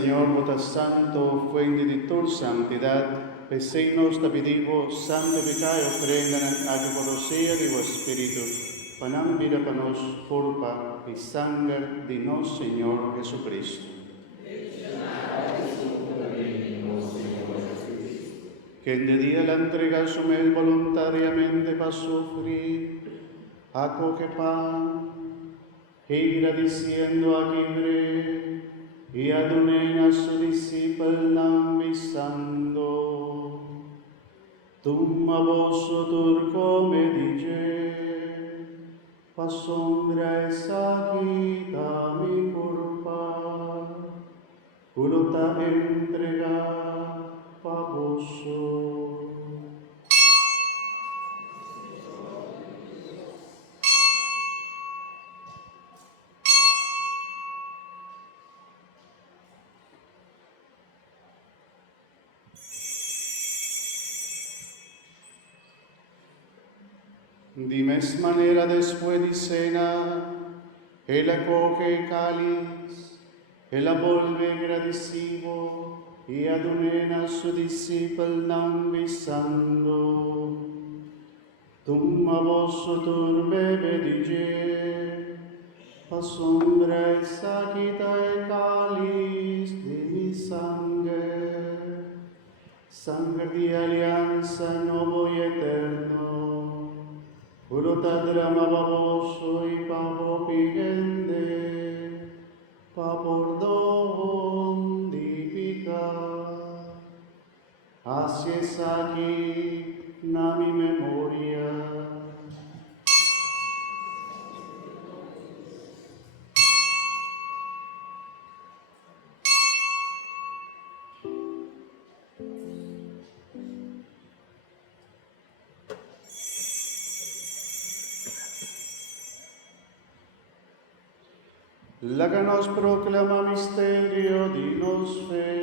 Señor, votas santo, fuente de tu santidad, peseinos tabidivo, santificae ofrendan agriporosía de vuestro Espíritu, panam vida panos purpa y sangre de nos Señor Jesucristo. Que en de día la entrega sumed voluntariamente para sufrir, acoge pan, y agradeciendo a quien y adonen a su discípulo besando. Tumma vosso turco me dice, pa sombra esa quita mi culpa, culota entrega pa vosso. De misma manera, después de cena, él acoge el cáliz, él la vuelve agradecido y adonena a su discípulo besando. Tumma vosso turbe benedice, pa sombra e saquita el cáliz de mi sangre, sangre de alianza nuevo y eterno. Urota drama baboso y pavo pigende, pa perdón di pica. Así es aquí, na mi memoria. La que nos proclama misterio de nos fe.